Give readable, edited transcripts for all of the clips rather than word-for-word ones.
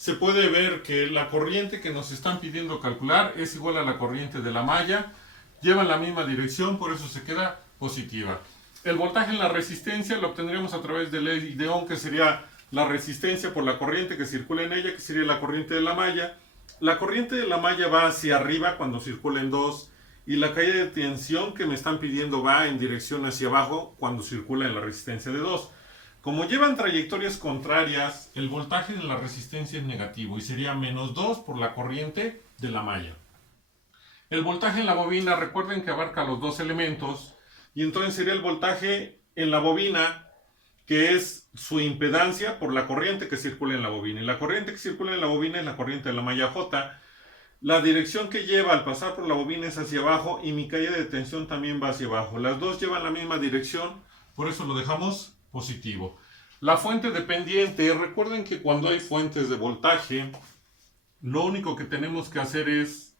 se puede ver que la corriente que nos están pidiendo calcular es igual a la corriente de la malla, llevan la misma dirección, por eso se queda positiva. El voltaje en la resistencia lo obtendremos a través de ley de Ohm, que sería la resistencia por la corriente que circula en ella, que sería la corriente de la malla. La corriente de la malla va hacia arriba cuando circula en 2, y la caída de tensión que me están pidiendo va en dirección hacia abajo cuando circula en la resistencia de 2. Como llevan trayectorias contrarias, el voltaje de la resistencia es negativo y sería menos 2 por la corriente de la malla. El voltaje en la bobina, recuerden que abarca los dos elementos, y entonces sería el voltaje en la bobina, que es su impedancia por la corriente que circula en la bobina. Y la corriente que circula en la bobina es la corriente de la malla J. La dirección que lleva al pasar por la bobina es hacia abajo y mi caída de tensión también va hacia abajo. Las dos llevan la misma dirección, por eso lo dejamos positivo. La fuente dependiente, recuerden que cuando hay fuentes de voltaje, lo único que tenemos que hacer es,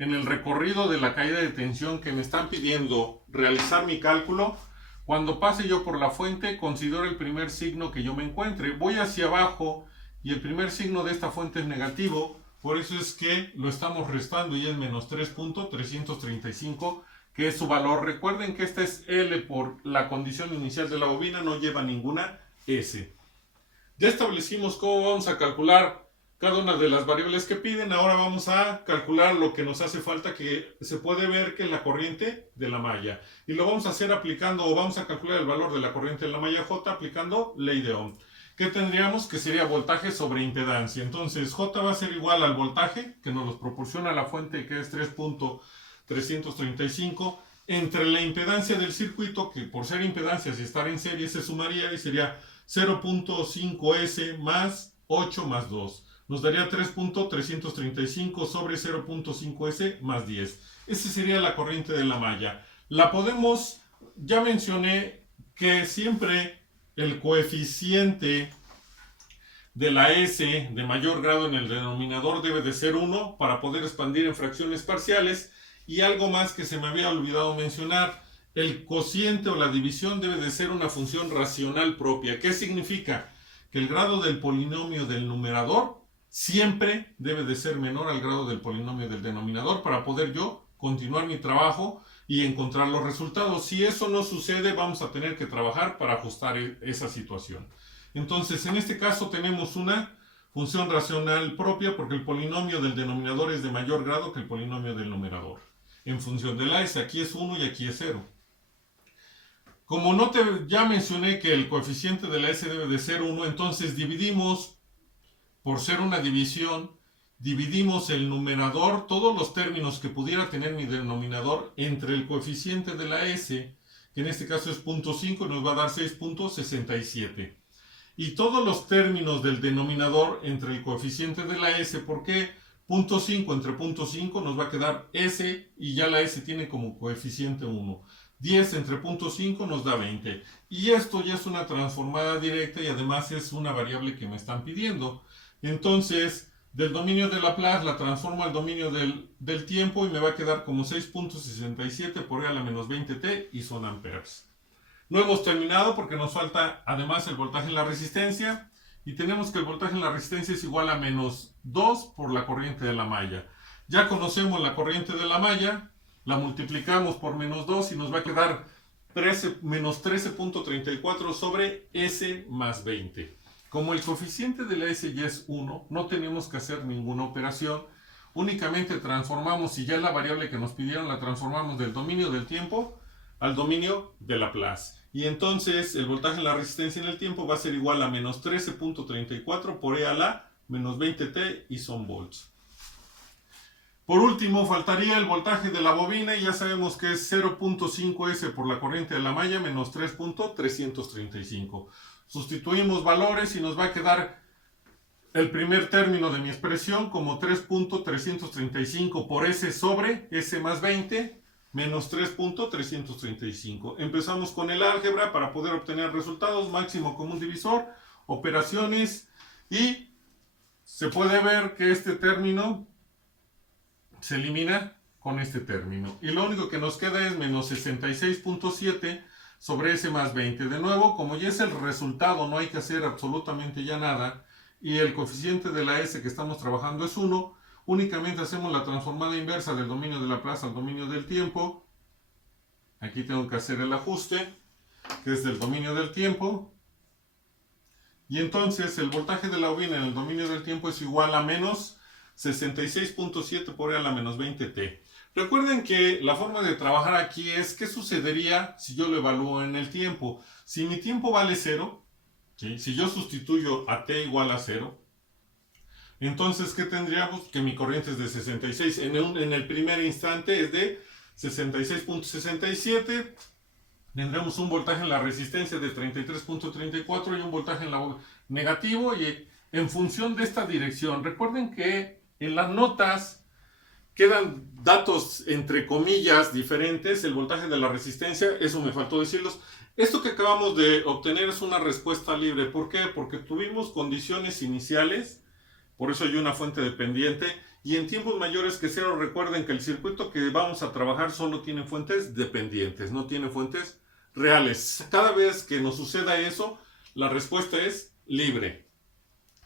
en el recorrido de la caída de tensión que me están pidiendo realizar mi cálculo, cuando pase yo por la fuente, considero el primer signo que yo me encuentre. Voy hacia abajo y el primer signo de esta fuente es negativo, por eso es que lo estamos restando y es menos 3.335, que es su valor. Recuerden que esta es L por la condición inicial de la bobina, no lleva ninguna S. Ya establecimos cómo vamos a calcular cada una de las variables que piden. Ahora vamos a calcular lo que nos hace falta, que se puede ver que es la corriente de la malla. Y lo vamos a hacer aplicando, o vamos a calcular el valor de la corriente de la malla J aplicando ley de Ohm. ¿Qué tendríamos? Que sería voltaje sobre impedancia. Entonces J va a ser igual al voltaje que nos los proporciona la fuente, que es 3.335, entre la impedancia del circuito, que por ser impedancias y estar en serie se sumaría y sería 0.5S más 8 más 2. Nos daría 3.335 sobre 0.5S más 10. Esa sería la corriente de la malla. La podemos, ya mencioné que siempre el coeficiente de la S de mayor grado en el denominador debe de ser 1 para poder expandir en fracciones parciales. Y algo más que se me había olvidado mencionar, el cociente o la división debe de ser una función racional propia. ¿Qué significa? Que el grado del polinomio del numerador siempre debe de ser menor al grado del polinomio del denominador para poder yo continuar mi trabajo y encontrar los resultados. Si eso no sucede, vamos a tener que trabajar para ajustar esa situación. Entonces, en este caso tenemos una función racional propia porque el polinomio del denominador es de mayor grado que el polinomio del numerador. En función de la S, aquí es 1 y aquí es 0. Como ya mencioné que el coeficiente de la S debe de ser 1, entonces dividimos, por ser una división, dividimos el numerador, todos los términos que pudiera tener mi denominador, entre el coeficiente de la S, que en este caso es 0.5, nos va a dar 6.67. Y todos los términos del denominador entre el coeficiente de la S, porque 0.5 entre 0.5 nos va a quedar S, y ya la S tiene como coeficiente 1. 10 entre 0.5 nos da 20. Y esto ya es una transformada directa y además es una variable que me están pidiendo. Entonces, del dominio de Laplace la transformo al dominio del tiempo y me va a quedar como 6.67 por e a la menos 20t y son amperes. No hemos terminado porque nos falta además el voltaje en la resistencia y tenemos que el voltaje en la resistencia es igual a menos 2 por la corriente de la malla. Ya conocemos la corriente de la malla, la multiplicamos por menos 2 y nos va a quedar menos 13.34 sobre S más 20. Como el coeficiente de la S ya es 1, no tenemos que hacer ninguna operación, únicamente transformamos, y ya la variable que nos pidieron la transformamos del dominio del tiempo al dominio de Laplace. Y entonces el voltaje en la resistencia en el tiempo va a ser igual a menos 13.34 por e a la menos 20t y son volts. Por último, faltaría el voltaje de la bobina y ya sabemos que es 0.5S por la corriente de la malla menos 3.335. Sustituimos valores y nos va a quedar el primer término de mi expresión como 3.335 por S sobre S más 20 menos 3.335. Empezamos con el álgebra para poder obtener resultados, máximo común divisor, operaciones, y se puede ver que este término se elimina con este término. Y lo único que nos queda es menos 66.7 sobre S más 20. De nuevo, como ya es el resultado, no hay que hacer absolutamente ya nada. y el coeficiente de la S que estamos trabajando es 1, únicamente hacemos la transformada inversa del dominio de la plaza al dominio del tiempo. Aquí tengo que hacer el ajuste, que es del dominio del tiempo. Y entonces el voltaje de la bobina en el dominio del tiempo es igual a menos 66.7 por E a la menos 20t. Recuerden que la forma de trabajar aquí es qué sucedería si yo lo evalúo en el tiempo. Si mi tiempo vale 0, ¿sí? Si yo sustituyo a t igual a 0, entonces ¿qué tendríamos? Que mi corriente es de 66. En el primer instante es de 66.67. Tendremos un voltaje en la resistencia de 33.34 y un voltaje en la negativo, y en función de esta dirección. Recuerden que en las notas quedan datos entre comillas diferentes. El voltaje de la resistencia, eso me faltó decirlos. Esto que acabamos de obtener es una respuesta libre. ¿Por qué? Porque tuvimos condiciones iniciales, por eso hay una fuente dependiente, y en tiempos mayores que 0 recuerden que el circuito que vamos a trabajar solo tiene fuentes dependientes, no tiene fuentes reales. Cada vez que nos suceda eso, la respuesta es libre.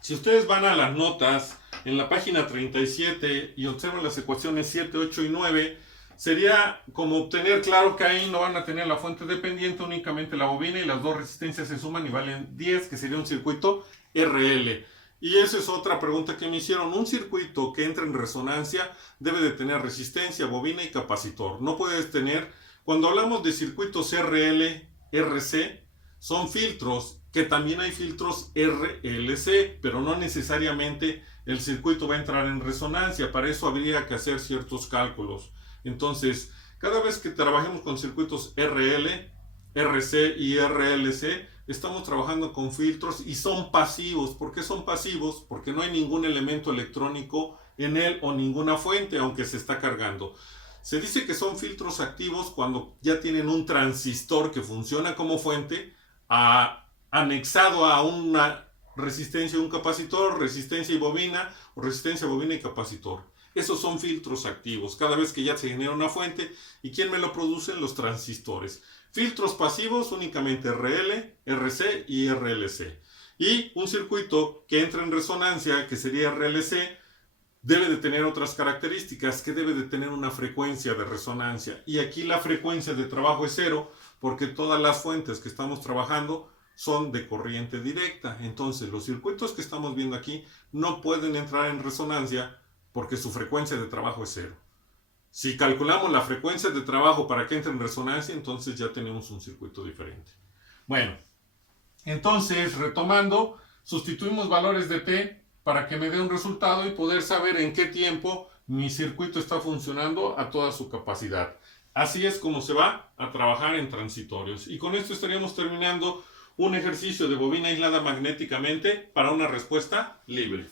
Si ustedes van a las notas en la página 37 y observan las ecuaciones 7, 8 y 9, sería como obtener, claro que ahí no van a tener la fuente dependiente, únicamente la bobina, y las dos resistencias se suman y valen 10, que sería un circuito RL. Y esa es otra pregunta que me hicieron. Un circuito que entra en resonancia debe de tener resistencia, bobina y capacitor. No puedes tener, cuando hablamos de circuitos RL, RC, son filtros, que también hay filtros RLC, pero no necesariamente el circuito va a entrar en resonancia. Para eso habría que hacer ciertos cálculos. Entonces, cada vez que trabajemos con circuitos RL, RC y RLC, estamos trabajando con filtros y son pasivos. ¿Por qué son pasivos? Porque no hay ningún elemento electrónico en él o ninguna fuente, aunque se está cargando. Se dice que son filtros activos cuando ya tienen un transistor que funciona como fuente, anexado a una resistencia y un capacitor, resistencia y bobina, o resistencia, bobina y capacitor. Esos son filtros activos, cada vez que ya se genera una fuente. ¿Y quién me lo producen? Los transistores. Filtros pasivos únicamente RL, RC y RLC. Y un circuito que entra en resonancia, que sería RLC, debe de tener otras características, que debe de tener una frecuencia de resonancia. Y aquí la frecuencia de trabajo es 0, porque todas las fuentes que estamos trabajando son de corriente directa. Entonces los circuitos que estamos viendo aquí no pueden entrar en resonancia porque su frecuencia de trabajo es 0. Si calculamos la frecuencia de trabajo para que entre en resonancia, entonces ya tenemos un circuito diferente. Bueno, entonces retomando, sustituimos valores de t para que me dé un resultado y poder saber en qué tiempo mi circuito está funcionando a toda su capacidad. Así es como se va a trabajar en transitorios. Y con esto estaríamos terminando un ejercicio de bobina aislada magnéticamente para una respuesta libre.